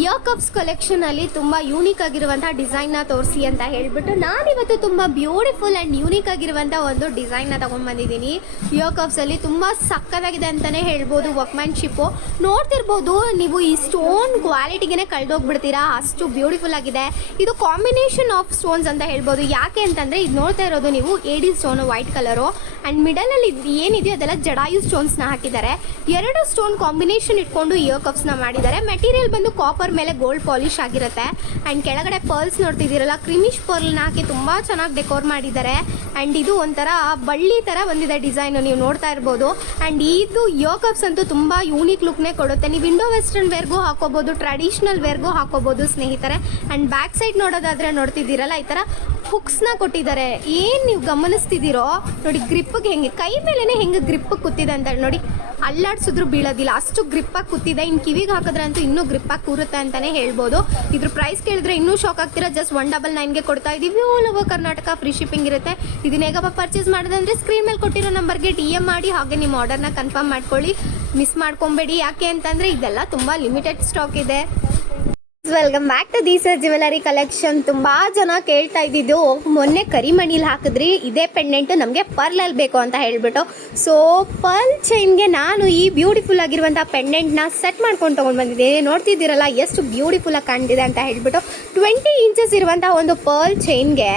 ಇಯರ್ ಕಪ್ಸ್ ಕಲೆಕ್ಷನಲ್ಲಿ ತುಂಬ ಯೂನಿಕ್ ಆಗಿರುವಂಥ ಡಿಸೈನ್ನ ತೋರಿಸಿ ಅಂತ ಹೇಳಿಬಿಟ್ಟು ನಾನಿವತ್ತು ತುಂಬ ಬ್ಯೂಟಿಫುಲ್ ಆ್ಯಂಡ್ ಯೂನಿಕ್ ಆಗಿರುವಂಥ ಒಂದು ಡಿಸೈನ್ನ ತೊಗೊಂಡ್ಬಂದಿದ್ದೀನಿ. ಇಯರ್ ಕಪ್ಸಲ್ಲಿ ತುಂಬ ಸಕ್ಕತ್ತಾಗಿದೆ ಅಂತಲೇ ಹೇಳ್ಬೋದು. ವರ್ಕ್ಮ್ಯಾನ್ಶಿಪ್ಪು ನೋಡ್ತಿರ್ಬೋದು ನೀವು, ಈ ಸ್ಟೋನ್ ಕ್ವಾಲಿಟಿಗೆ ಕಳೆದೋಗ್ಬಿಡ್ತೀರಾ, ಅಷ್ಟು ಬ್ಯೂಟಿಫುಲ್ ಆಗಿದೆ. ಇದು ಕಾಂಬಿನೇಷನ್ ಆಫ್ ಸ್ಟೋನ್ಸ್ ಅಂತ ಹೇಳ್ಬೋದು. ಯಾಕೆ ಅಂತಂದರೆ ಇದು ನೋಡ್ತಾ ಇರೋದು ನೀವು ಏಡಿ ಸ್ಟೋನು ವೈಟ್ ಕಲರು, ಆ್ಯಂಡ್ ಮಿಡಲಲ್ಲಿ ಏನಿದೆಯೋ ಅದೆಲ್ಲ ಜಡಾಯು ಸ್ಟೋನ್ಸ್ನ ಹಾಕಿದ್ದಾರೆ. 2 ಸ್ಟೋನ್ ಕಾಂಬಿನೇಷನ್ ಇಟ್ಕೊಂಡು ಇಯರ್ ಕಪ್ಸ್ನ ಮಾಡಿದ್ದಾರೆ. ಮೆಟೀರಿಯಲ್ ಬಂದು ಕಾಪರ್ ಮೇಲೆ ಗೋಲ್ಡ್ ಪಾಲಿಶ್ ಆಗಿರುತ್ತೆ. ಆ್ಯಂಡ್ ಕೆಳಗಡೆ ಪರ್ಲ್ಸ್ ನೋಡ್ತಿದ್ದೀರಲ್ಲ, ಕ್ರಿಮಿಶ್ ಪರ್ಲ್ನ ಹಾಕಿ ತುಂಬ ಚೆನ್ನಾಗಿ ಡೆಕೋರ್ ಮಾಡಿದ್ದಾರೆ. ಆ್ಯಂಡ್ ಇದು ಒಂಥರ ಬಳ್ಳಿ ಥರ ಬಂದಿದೆ ಡಿಸೈನು, ನೀವು ನೋಡ್ತಾ ಇರ್ಬೋದು. ಆ್ಯಂಡ್ ಇದು ಇಯರ್ ಕಪ್ಸ್ ಅಂತೂ ತುಂಬ ಯೂನಿಕ್ ಲುಕ್ನೇ ಕೊಡುತ್ತೆ. ನೀವು ಇಂಡೋ ವೆಸ್ಟರ್ನ್ ವೇರ್ಗೂ ಹಾಕೋಬೋದು, ಟ್ರೆಡಿಷ್ನಲ್ ವೇರ್ಗೂ ಹಾಕೋಬೋದು ಸ್ನೇಹಿತರೆ. ಆ್ಯಂಡ್ ಬ್ಯಾಕ್ ಸೈಡ್ ನೋಡೋದಾದರೆ ನೋಡ್ತಿದ್ದೀರಲ್ಲ, ಈ ಥರ ಹುಕ್ಸ್ನ ಕೊಟ್ಟಿದ್ದಾರೆ. ಏನು ನೀವು ಗಮನಿಸ್ತಿದ್ದೀರೋ ನೋಡಿ, ಗ್ರಿಪ್ಪಿಗೆ ಹೆಂಗೆ ಕೈ ಮೇಲೇ ಹೆಂಗೆ ಗ್ರಿಪ್ ಕೂತಿದೆ ಅಂತ ನೋಡಿ, ಅಲ್ಲಾಡ್ಸಿದ್ರು ಬೀಳೋದಿಲ್ಲ, ಅಷ್ಟು ಗ್ರಿಪ್ಪಾಗಿ ಕೂತಿದೆ. ಇನ್ನು ಕಿವಿಗೆ ಹಾಕಿದ್ರೆ ಅಂತೂ ಇನ್ನೂ ಗ್ರಿಪ್ಪಾಗಿ ಕೂರುತ್ತೆ ಅಂತಲೇ ಹೇಳ್ಬೋದು. ಇದ್ರ ಪ್ರೈಸ್ ಕೇಳಿದ್ರೆ ಇನ್ನೂ ಶಾಕ್ ಆಗ್ತೀರಾ. ಜಸ್ಟ್ 199ಗೆ ಕೊಡ್ತಾ ಇದ್ದೀವಿ. All over Karnataka free shipping ಇರುತ್ತೆ. ಇದನ್ನ ಹೇಗಪ್ಪ ಪರ್ಚೇಸ್ ಮಾಡೋದಂದರೆ ಸ್ಕ್ರೀನ್ ಮೇಲೆ ಕೊಟ್ಟಿರೋ ನಂಬರ್ಗೆ DM ಮಾಡಿ, ಹಾಗೆ ನಿಮ್ಮ ಆರ್ಡರ್ನ ಕನ್ಫರ್ಮ್ ಮಾಡ್ಕೊಳ್ಳಿ, ಮಿಸ್ ಮಾಡ್ಕೊಬೇಡಿ. ಯಾಕೆ ಅಂತಂದರೆ ಇದೆಲ್ಲ ತುಂಬ ಲಿಮಿಟೆಡ್ ಸ್ಟಾಕ್ ಇದೆ. Welcome back to this jewellery collection. ತುಂಬ ಜನ ಕೇಳ್ತಾ ಇದ್ದಿದ್ದು ಮೊನ್ನೆ ಕರಿಮಣಿಲಿ ಹಾಕಿದ್ರಿ ಇದೇ ಪೆಂಡೆಂಟು ನಮಗೆ ಪರ್ಲಲ್ಲಿ ಬೇಕು ಅಂತ ಹೇಳಿಬಿಟ್ಟು, ಸೊ ಪರ್ಲ್ ಚೈನ್ಗೆ ನಾನು ಈ ಬ್ಯೂಟಿಫುಲ್ ಆಗಿರುವಂಥ ಪೆಂಡೆಂಟ್ನ ಸೆಟ್ ಮಾಡ್ಕೊಂಡು ತೊಗೊಂಡು ಬಂದಿದ್ದೀನಿ. ನೋಡ್ತಿದ್ದೀರಲ್ಲ ಎಷ್ಟು ಬ್ಯೂಟಿಫುಲ್ಲಾಗಿ ಕಾಣ್ತಿದೆ ಅಂತ ಹೇಳಿಬಿಟ್ಟು. 20 ಇಂಚಸ್ ಇರುವಂಥ ಒಂದು ಪರ್ಲ್ ಚೈನ್ಗೆ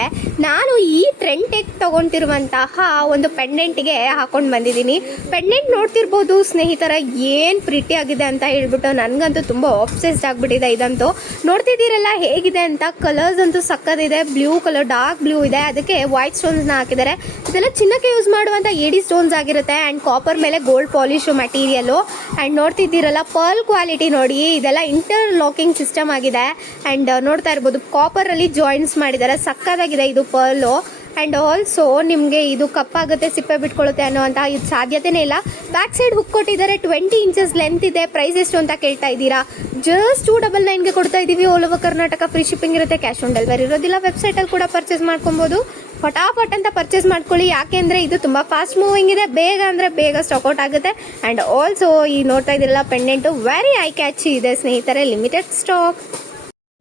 ನಾನು ಈ ಟ್ರೆಂಟೆಕ್ ತೊಗೊತಿರುವಂತಹ ಒಂದು ಪೆಂಡೆಂಟ್ಗೆ ಹಾಕೊಂಡು ಬಂದಿದ್ದೀನಿ. ಪೆಂಡೆಂಟ್ ನೋಡ್ತಿರ್ಬೋದು ಸ್ನೇಹಿತರ, ಏನು ಪ್ರಿಟಿ ಆಗಿದೆ ಅಂತ ಹೇಳ್ಬಿಟ್ಟು. ನನಗಂತೂ ತುಂಬ ಆಬ್ಸೆಸ್ಡ್ ಆಗಿಬಿಟ್ಟಿದೆ ಇದಂತೂ. ನೋಡ್ತಿದ್ದೀರಲ್ಲ ಹೇಗಿದೆ ಅಂತ. ಕಲರ್ಸ್ ಅಂತೂ ಸಕ್ಕತ್ತಿದೆ. ಬ್ಲೂ ಕಲರ್, ಡಾರ್ಕ್ ಬ್ಲೂ ಇದೆ, ಅದಕ್ಕೆ ವೈಟ್ ಸ್ಟೋನ್ಸ್ನ ಹಾಕಿದ್ದಾರೆ. ಇದೆಲ್ಲ ಚಿನ್ನಕ್ಕೆ ಯೂಸ್ ಮಾಡುವಂಥ ಎಡಿ ಸ್ಟೋನ್ಸ್ ಆಗಿರುತ್ತೆ ಆ್ಯಂಡ್ ಕಾಪರ್ ಮೇಲೆ ಗೋಲ್ಡ್ ಪಾಲಿಶ್ ಮೆಟೀರಿಯಲು. ಆ್ಯಂಡ್ ನೋಡ್ತಿದ್ದೀರಲ್ಲ ಪರ್ಲ್ ಕ್ವಾಲಿಟಿ ನೋಡಿ, ಇದೆಲ್ಲ ಇಂಟರ್ಲಾಕಿಂಗ್ ಸಿಸ್ಟಮ್ ಆಗಿದೆ. ಆ್ಯಂಡ್ ನೋಡ್ತಾ ಇರ್ಬೋದು ಕಾಪರಲ್ಲಿ ಜಾಯಿಂಟ್ಸ್ ಮಾಡಿದ್ದಾರೆ. ಸಕ್ಕತ್ತಾಗಿದೆ ಇದು ಪರ್ಲು. ಆ್ಯಂಡ್ ಆಲ್ಸೋ ನಿಮಗೆ ಇದು ಕಪ್ಪಾಗುತ್ತೆ, ಸಿಪ್ಪೆ ಬಿಟ್ಕೊಳ್ಳುತ್ತೆ ಅನ್ನೋವಂಥ ಇದು ಸಾಧ್ಯತೆನೇ ಇಲ್ಲ. ಬ್ಯಾಕ್ ಸೈಡ್ ಹುಕ್ ಕೊಟ್ಟಿದ್ದಾರೆ. 20 ಇಂಚಸ್ ಲೆಂತ್ ಇದೆ. ಪ್ರೈಸ್ ಎಷ್ಟು ಅಂತ ಕೇಳ್ತಾ ಇದ್ದೀರಾ? ಜಸ್ಟ್ 299ಗೆ ಕೊಡ್ತಾ ಇದ್ದೀವಿ. All over Karnataka free shipping ಇರುತ್ತೆ, ಕ್ಯಾಶ್ ಆನ್ ಡೆಲಿವರಿ ಇರೋದಿಲ್ಲ. ವೆಬ್ಸೈಟಲ್ಲಿ ಕೂಡ ಪರ್ಚೇಸ್ ಮಾಡ್ಕೊಬೋದು. ಫಟಾಫಟ್ ಅಂತ ಪರ್ಚೇಸ್ ಮಾಡ್ಕೊಳ್ಳಿ, ಯಾಕೆಂದರೆ ಇದು ತುಂಬ ಫಾಸ್ಟ್ ಮೂವಿಂಗ್ ಇದೆ. ಬೇಗ ಅಂದರೆ ಬೇಗ ಸ್ಟಾಕ್ಔಟ್ ಆಗುತ್ತೆ. ಆ್ಯಂಡ್ ಆಲ್ಸೋ ಈ ನೋಡ್ತಾ ಇದ್ದೀರಲ್ಲ ಪೆಂಡೆಂಟು ವೆರಿ ಐ ಕ್ಯಾಚಿ ಇದೆ ಸ್ನೇಹಿತರೆ, limited stock.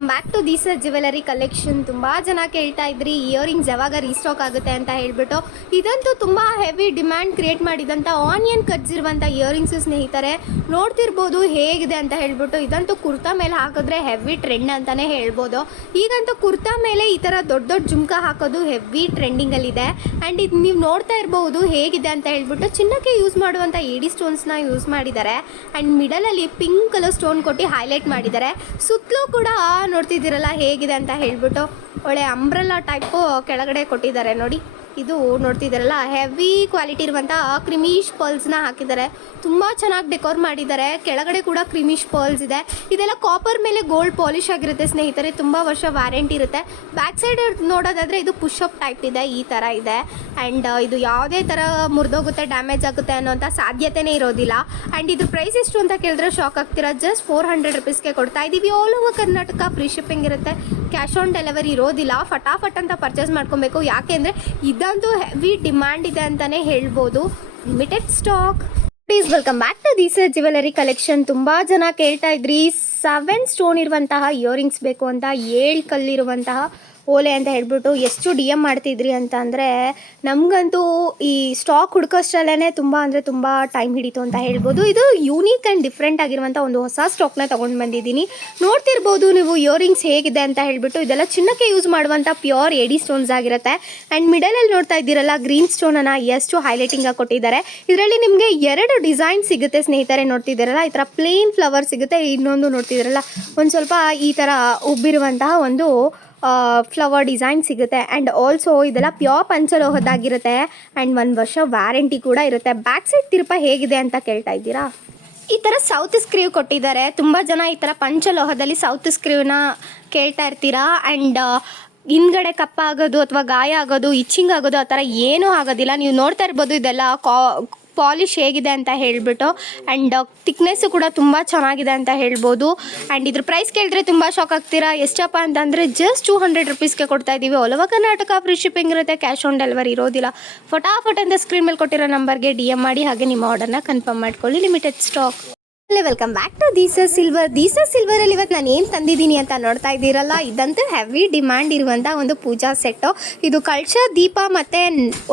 Back to this jewellery collection. ತುಂಬ ಜನ ಕೇಳ್ತಾ ಇದ್ರಿ ಇಯರಿಂಗ್ಸ್ ಯಾವಾಗ ರೀಸ್ಟಾಕ್ ಆಗುತ್ತೆ ಅಂತ ಹೇಳ್ಬಿಟ್ಟು. ಇದಂತೂ ತುಂಬ ಹೆವಿ ಡಿಮ್ಯಾಂಡ್ ಕ್ರಿಯೇಟ್ ಮಾಡಿದಂಥ ಆನಿಯನ್ ಕಟ್ಸ್ ಇರುವಂಥ ಇಯರಿಂಗ್ಸು ಸ್ನೇಹಿತರೆ. ನೋಡ್ತಿರ್ಬೋದು ಹೇಗಿದೆ ಅಂತ ಹೇಳ್ಬಿಟ್ಟು. ಇದಂತೂ ಕುರ್ತಾ ಮೇಲೆ ಹಾಕಿದ್ರೆ ಹೆವಿ ಟ್ರೆಂಡ್ ಅಂತಲೇ ಹೇಳ್ಬೋದು. ಈಗಂತೂ ಕುರ್ತಾ ಮೇಲೆ ಈ ಥರ ದೊಡ್ಡ ದೊಡ್ಡ ಜುಮ್ಕ ಹಾಕೋದು ಹೆವಿ ಟ್ರೆಂಡಿಂಗಲ್ಲಿದೆ. ಆ್ಯಂಡ್ ಇದು ನೀವು ನೋಡ್ತಾ ಇರ್ಬೋದು ಹೇಗಿದೆ ಅಂತ ಹೇಳ್ಬಿಟ್ಟು. ಚಿನ್ನಕ್ಕೆ ಯೂಸ್ ಮಾಡುವಂಥ ಎಡಿ ಸ್ಟೋನ್ಸ್ನ ಯೂಸ್ ಮಾಡಿದ್ದಾರೆ. ಆ್ಯಂಡ್ ಮಿಡಲಲ್ಲಿ ಪಿಂಕ್ ಕಲರ್ ಸ್ಟೋನ್ ಕೊಟ್ಟು ಹೈಲೈಟ್ ಮಾಡಿದ್ದಾರೆ. ಸುತ್ತಲೂ ಕೂಡ ನೋಡ್ತಿದ್ದೀರಲ್ಲ ಹೇಗಿದೆ ಅಂತ ಹೇಳ್ಬಿಟ್ಟು. ಒಳ್ಳೆ ಅಂಬ್ರೆಲ್ಲಾ ಟೈಪು ಕೆಳಗಡೆ ಕೊಟ್ಟಿದ್ದಾರೆ ನೋಡಿ. ಇದು ನೋಡ್ತಿದ್ದಾರಲ್ಲ ಹೆವಿ ಕ್ವಾಲಿಟಿ ಇರುವಂಥ ಕ್ರಿಮಿಶ್ ಪರ್ಲ್ಸ್ನ ಹಾಕಿದ್ದಾರೆ. ತುಂಬ ಚೆನ್ನಾಗಿ ಡೆಕೋರ್ ಮಾಡಿದ್ದಾರೆ. ಕೆಳಗಡೆ ಕೂಡ ಕ್ರಿಮಿಶ್ ಪರ್ಲ್ಸ್ ಇದೆ. ಇದೆಲ್ಲ ಕಾಪರ್ ಮೇಲೆ ಗೋಲ್ಡ್ ಪಾಲಿಶ್ ಆಗಿರುತ್ತೆ ಸ್ನೇಹಿತರೆ. ತುಂಬ ವರ್ಷ ವ್ಯಾರಂಟಿ ಇರುತ್ತೆ. ಬ್ಯಾಕ್ ಸೈಡ್ ನೋಡೋದಾದರೆ ಇದು ಪುಷಪ್ ಟೈಪ್ ಇದೆ, ಈ ಥರ ಇದೆ. ಆ್ಯಂಡ್ ಇದು ಯಾವುದೇ ಥರ ಮುರಿದೋಗುತ್ತೆ, ಡ್ಯಾಮೇಜ್ ಆಗುತ್ತೆ ಅನ್ನೋಂಥ ಸಾಧ್ಯತೆಯೇ ಇರೋದಿಲ್ಲ. ಆ್ಯಂಡ್ ಇದ್ರ ಪ್ರೈಸ್ ಎಷ್ಟು ಅಂತ ಕೇಳಿದ್ರೆ ಶಾಕ್ ಆಗ್ತೀರಾ. ಜಸ್ಟ್ 400 ರುಪೀಸ್ಗೆ ಕೊಡ್ತಾ ಇದ್ದೀವಿ. All over Karnataka free shipping ಇರುತ್ತೆ, ಕ್ಯಾಶ್ ಆನ್ ಡೆಲಿವರಿ ಇರೋದಿಲ್ಲ. ಫಟಾಫಟ್ ಅಂತ ಪರ್ಚೇಸ್ ಮಾಡ್ಕೊಬೇಕು, ಯಾಕೆಂದರೆ ಇದಂತೂ ಹೆವಿ ಡಿಮ್ಯಾಂಡ್ ಇದೆ ಅಂತಲೇ ಹೇಳ್ಬೋದು. Limited stock. Please welcome back to this jewellery collection. ತುಂಬ ಜನ ಕೇಳ್ತಾ ಇದ್ರಿ 7 ಸ್ಟೋನ್ ಇರುವಂತಹ ಇಯರಿಂಗ್ಸ್ ಬೇಕು ಅಂತ, 7 ಕಲ್ಲಿರುವಂತಹ ಓಲೆ ಅಂತ ಹೇಳ್ಬಿಟ್ಟು. ಎಷ್ಟು DM ಮಾಡ್ತಿದ್ರಿ ಅಂತ ಅಂದರೆ ನಮಗಂತೂ ಈ ಸ್ಟಾಕ್ ಹುಡುಕೋಷ್ಟರಲ್ಲೇ ತುಂಬ ಅಂದರೆ ತುಂಬ ಟೈಮ್ ಹಿಡಿತು ಅಂತ ಹೇಳ್ಬೋದು. ಇದು ಯೂನಿಕ್ ಆ್ಯಂಡ್ ಡಿಫ್ರೆಂಟ್ ಆಗಿರುವಂಥ ಒಂದು ಹೊಸ ಸ್ಟಾಕ್ನ ತೊಗೊಂಡು ಬಂದಿದ್ದೀನಿ. ನೋಡ್ತಿರ್ಬೋದು ನೀವು ಇಯರಿಂಗ್ಸ್ ಹೇಗಿದೆ ಅಂತ ಹೇಳ್ಬಿಟ್ಟು. ಇದೆಲ್ಲ ಚಿನ್ನಕ್ಕೆ ಯೂಸ್ ಮಾಡುವಂಥ ಪ್ಯೂರ್ ಎಡಿ ಸ್ಟೋನ್ಸ್ ಆಗಿರುತ್ತೆ. ಆ್ಯಂಡ್ ಮಿಡಲಲ್ಲಿ ನೋಡ್ತಾ ಇದ್ದೀರಲ್ಲ ಗ್ರೀನ್ ಸ್ಟೋನನ್ನು ಎಷ್ಟು ಹೈಲೈಟಿಂಗಾಗಿ ಕೊಟ್ಟಿದ್ದಾರೆ. ಇದರಲ್ಲಿ ನಿಮಗೆ 2 ಡಿಸೈನ್ ಸಿಗುತ್ತೆ ಸ್ನೇಹಿತರೆ. ನೋಡ್ತಿದ್ದೀರಲ್ಲ ಈ ಥರ ಪ್ಲೇನ್ ಫ್ಲವರ್ ಸಿಗುತ್ತೆ. ಇನ್ನೊಂದು ನೋಡ್ತಿದ್ದೀರಲ್ಲ ಒಂದು ಸ್ವಲ್ಪ ಈ ಥರ ಉಬ್ಬಿರುವಂತಹ ಒಂದು ಫ್ಲವರ್ ಡಿಸೈನ್ ಸಿಗುತ್ತೆ. ಆ್ಯಂಡ್ ಆಲ್ಸೋ ಇದೆಲ್ಲ ಪ್ಯೂರ್ ಪಂಚಲೋಹದ್ದಾಗಿರುತ್ತೆ. ಆ್ಯಂಡ್ 1 ವರ್ಷ ವ್ಯಾರಂಟಿ ಕೂಡ ಇರುತ್ತೆ. ಬ್ಯಾಕ್ ಸೈಡ್ ತಿರುಪ ಹೇಗಿದೆ ಅಂತ ಕೇಳ್ತಾ ಇದ್ದೀರಾ? ಈ ಥರ ಸೌತ್ ಸ್ಕ್ರೀವ್ ಕೊಟ್ಟಿದ್ದಾರೆ. ತುಂಬ ಜನ ಈ ಥರ ಪಂಚಲೋಹದಲ್ಲಿ ಸೌತ್ ಸ್ಕ್ರೀವ್ನ ಕೇಳ್ತಾ ಇರ್ತೀರಾ. ಆ್ಯಂಡ್ ಹಿಂದ್ಗಡೆ ಕಪ್ಪಾಗೋದು ಅಥವಾ ಗಾಯ ಆಗೋದು, ಇಚ್ಚಿಂಗ್ ಆಗೋದು ಆ ಥರ ಏನೂ ಆಗೋದಿಲ್ಲ. ನೀವು ನೋಡ್ತಾ ಇರ್ಬೋದು ಇದೆಲ್ಲ ಪಾಲಿಶ್ ಹೇಗಿದೆ ಅಂತ ಹೇಳ್ಬಿಟ್ಟು. ಆ್ಯಂಡ್ ಥಿಕ್ನೆಸ್ಸು ಕೂಡ ತುಂಬ ಚೆನ್ನಾಗಿದೆ ಅಂತ ಹೇಳ್ಬೋದು. ಆ್ಯಂಡ್ ಇದ್ರ ಪ್ರೈಸ್ ಕೇಳಿದ್ರೆ ತುಂಬ ಶಾಕ್ ಆಗ್ತೀರಾ. ಎಷ್ಟಪ್ಪ ಅಂತಂದರೆ ಜಸ್ಟ್ 200 ರುಪೀಸ್ಗೆ ಕೊಡ್ತಾ ಇದ್ದೀವಿ. All over Karnataka free shipping ಇರುತ್ತೆ, ಕ್ಯಾಶ್ ಆನ್ ಡೆಲಿವರಿ ಇರೋದಿಲ್ಲ. ಫಟಾಫಟ್ ಅಂತ ಸ್ಕ್ರೀನ್ ಮೇಲೆ ಕೊಟ್ಟಿರೋ ನಂಬರ್ಗೆ DM ಮಾಡಿ, ಹಾಗೆ ನಿಮ್ಮ ಆರ್ಡರ್ನ ಕನ್ಫರ್ಮ್ ಮಾಡ್ಕೊಳ್ಳಿ. Limited stock. Welcome back to this silver. This ಸಿಲ್ವರಲ್ಲಿ ಇವತ್ತು ನಾನು ಏನು ತಂದಿದ್ದೀನಿ ಅಂತ ನೋಡ್ತಾ ಇದ್ದೀರಲ್ಲ, ಇದಂತೂ ಹೆವಿ ಡಿಮ್ಯಾಂಡ್ ಇರುವಂಥ ಒಂದು ಪೂಜಾ ಸೆಟ್ಟು. ಇದು ಕಳಶ, ದೀಪ ಮತ್ತು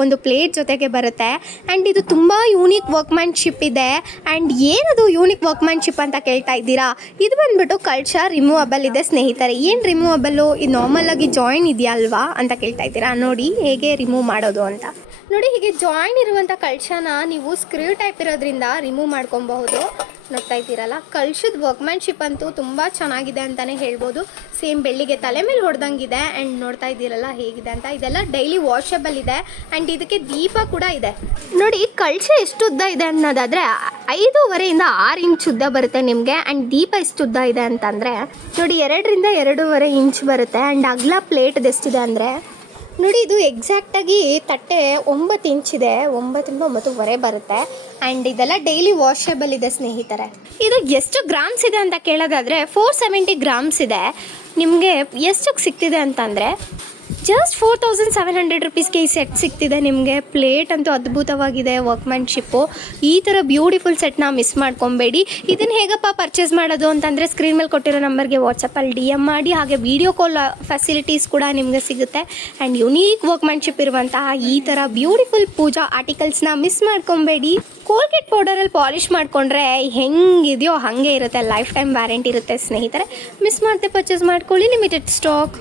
ಒಂದು ಪ್ಲೇಟ್ ಜೊತೆಗೆ ಬರುತ್ತೆ. ಆ್ಯಂಡ್ ಇದು ತುಂಬ ಯೂನಿಕ್ ವರ್ಕ್ಮ್ಯಾನ್ಶಿಪ್ ಇದೆ. ಆ್ಯಂಡ್ ಏನದು ಯೂನಿಕ್ ವರ್ಕ್ಮ್ಯಾನ್ಶಿಪ್ ಅಂತ ಕೇಳ್ತಾ ಇದ್ದೀರಾ? ಇದು ಬಂದುಬಿಟ್ಟು ಕಳಶ ರಿಮೂವಬಲ್ ಇದೆ ಸ್ನೇಹಿತರೆ. ಏನು ರಿಮೂವಬಲ್ಲು? ಇದು ನಾರ್ಮಲಾಗಿ ಜಾಯಿನ್ ಇದೆಯಾ ಅಲ್ವಾ ಅಂತ ಕೇಳ್ತಾ ಇದ್ದೀರಾ? ನೋಡಿ ಹೇಗೆ ರಿಮೂವ್ ಮಾಡೋದು ಅಂತ. ನೋಡಿ ಹೀಗೆ ಜಾಯಿನ್ ಇರುವಂಥ ಕಳಶನ ನೀವು ಸ್ಕ್ರೀವ್ ಟೈಪ್ ಇರೋದ್ರಿಂದ ರಿಮೂವ್ ಮಾಡ್ಕೊಬಹುದು. ನೋಡ್ತಾ ಇದ್ದೀರಲ್ಲ ಕಳಶದ ವರ್ಕ್ಮ್ಯಾನ್ಶಿಪ್ ಅಂತೂ ತುಂಬ ಚೆನ್ನಾಗಿದೆ ಅಂತಲೇ ಹೇಳ್ಬೋದು. ಸೇಮ್ ಬೆಳ್ಳಿಗೆ ತಲೆ ಮೇಲೆ ಹೊಡೆದಂಗಿದೆ. ಆ್ಯಂಡ್ ನೋಡ್ತಾ ಇದ್ದೀರಲ್ಲ ಹೇಗಿದೆ ಅಂತ. ಇದೆಲ್ಲ ಡೈಲಿ ವಾಷಬಲ್ ಇದೆ. ಆ್ಯಂಡ್ ಇದಕ್ಕೆ ದೀಪ ಕೂಡ ಇದೆ. ನೋಡಿ ಕಳಶ ಎಷ್ಟು ಉದ್ದ ಇದೆ ಅನ್ನೋದಾದರೆ 5.5 ಇಂದ 6 ಇಂಚ್ ಉದ್ದ ಬರುತ್ತೆ ನಿಮಗೆ. ಆ್ಯಂಡ್ ದೀಪ ಎಷ್ಟು ಉದ್ದ ಇದೆ ಅಂತಂದರೆ ನೋಡಿ 2 ರಿಂದ 2.5 ಇಂಚ್ ಬರುತ್ತೆ. ಆ್ಯಂಡ್ ಅಗಲ ಪ್ಲೇಟ್ ಎಷ್ಟಿದೆ ಅಂದರೆ ನೋಡಿ ಇದು ಎಕ್ಸಾಕ್ಟಾಗಿ ತಟ್ಟೆ 9 ಇಂಚಿದೆ. 9.5 ಬರುತ್ತೆ. ಆ್ಯಂಡ್ ಇದೆಲ್ಲ ಡೈಲಿ ವಾಷಬಲ್ ಇದೆ ಸ್ನೇಹಿತರೆ. ಇದು ಎಷ್ಟು ಗ್ರಾಮ್ಸ್ ಇದೆ ಅಂತ ಕೇಳೋದಾದರೆ 470 ಗ್ರಾಮ್ಸ್ ಇದೆ. ನಿಮಗೆ ಎಷ್ಟಕ್ಕೆ ಸಿಗ್ತಿದೆ ಅಂತಂದರೆ ಜಸ್ಟ್ 4700 ರುಪೀಸ್ಗೆ ಈ ಸೆಟ್ ಸಿಗ್ತಿದೆ ನಿಮಗೆ. ಪ್ಲೇಟ್ ಅಂತೂ ಅದ್ಭುತವಾಗಿದೆ, ವರ್ಕ್ಮ್ಯಾನ್ಶಿಪ್ಪು. ಈ ಥರ ಬ್ಯೂಟಿಫುಲ್ ಸೆಟ್ನ ಮಿಸ್ ಮಾಡ್ಕೊಬೇಡಿ. ಇದನ್ನು ಹೇಗಪ್ಪ ಪರ್ಚೇಸ್ ಮಾಡೋದು ಅಂತಂದರೆ ಸ್ಕ್ರೀನ್ ಮೇಲೆ ಕೊಟ್ಟಿರೋ ನಂಬರ್ಗೆ ವಾಟ್ಸಪ್ಪಲ್ಲಿ DM ಮಾಡಿ, ಹಾಗೆ ವೀಡಿಯೋ ಕಾಲ್ ಫೆಸಿಲಿಟೀಸ್ ಕೂಡ ನಿಮಗೆ ಸಿಗುತ್ತೆ. ಆ್ಯಂಡ್ ಯುನೀಕ್ ವರ್ಕ್ಮ್ಯಾನ್ಶಿಪ್ ಇರುವಂತಹ ಈ ಥರ ಬ್ಯೂಟಿಫುಲ್ ಪೂಜಾ ಆರ್ಟಿಕಲ್ಸ್ನ ಮಿಸ್ ಮಾಡ್ಕೊಬೇಡಿ. ಕೋಲ್ಗೇಟ್ ಪೌಡರಲ್ಲಿ ಪಾಲಿಷ್ ಮಾಡಿಕೊಂಡ್ರೆ ಹೆಂಗಿದೆಯೋ ಹಾಗೆ ಇರುತ್ತೆ, ಲೈಫ್ ಟೈಮ್ ವ್ಯಾರಂಟಿ ಇರುತ್ತೆ ಸ್ನೇಹಿತರೆ. ಮಿಸ್ ಮಾಡದೆ ಪರ್ಚೇಸ್ ಮಾಡ್ಕೊಳ್ಳಿ, ಲಿಮಿಟೆಡ್ ಸ್ಟಾಕ್.